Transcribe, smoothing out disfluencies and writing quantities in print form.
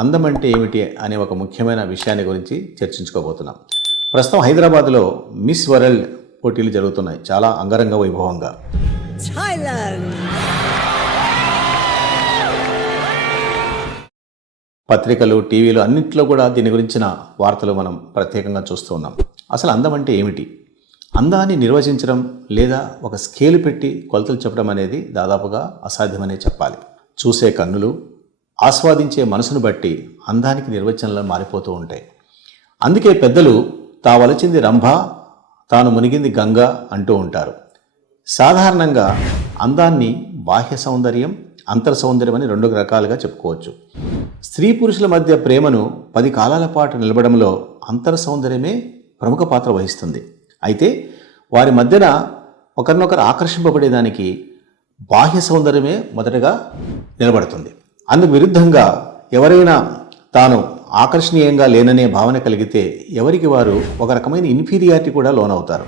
అందం అంటే ఏమిటి అనే ఒక ముఖ్యమైన విషయాన్ని గురించి చర్చించుకోబోతున్నాం. ప్రస్తుతం హైదరాబాద్లో మిస్ వరల్డ్ పోటీలు జరుగుతున్నాయి చాలా అంగరంగ వైభవంగా. పత్రికలు, టీవీలు అన్నింటిలో కూడా దీని గురించిన వార్తలు మనం ప్రత్యేకంగా చూస్తూ ఉన్నాం. అసలు అందం అంటే ఏమిటి? అందాన్ని నిర్వచించడం లేదా ఒక స్కేలు పెట్టి కొలతలు చెప్పడం అనేది దాదాపుగా అసాధ్యమనే చెప్పాలి. చూసే కన్నులు, ఆస్వాదించే మనసును బట్టి అందానికి నిర్వచనాలు మారిపోతూ ఉంటాయి. అందుకే పెద్దలు తావలచింది రంభ, తాను మునిగింది గంగ అంటూ ఉంటారు. సాధారణంగా అందాన్ని బాహ్య సౌందర్యం, అంతర సౌందర్యం అని రెండు రకాలుగా చెప్పుకోవచ్చు. స్త్రీ పురుషుల మధ్య ప్రేమను 10 కాలాల పాటు నిలబడంలో అంతర సౌందర్యమే ప్రముఖ పాత్ర వహిస్తుంది. అయితే వారి మధ్యన ఒకరినొకరు ఆకర్షింపబడేదానికి బాహ్య సౌందర్యమే మొదటగా నిలబడుతుంది. అందుకు విరుద్ధంగా ఎవరైనా తాను ఆకర్షణీయంగా లేననే భావన కలిగితే ఎవరికి వారు ఒక రకమైన ఇన్ఫీరియారిటీ కూడా లోనవుతారు.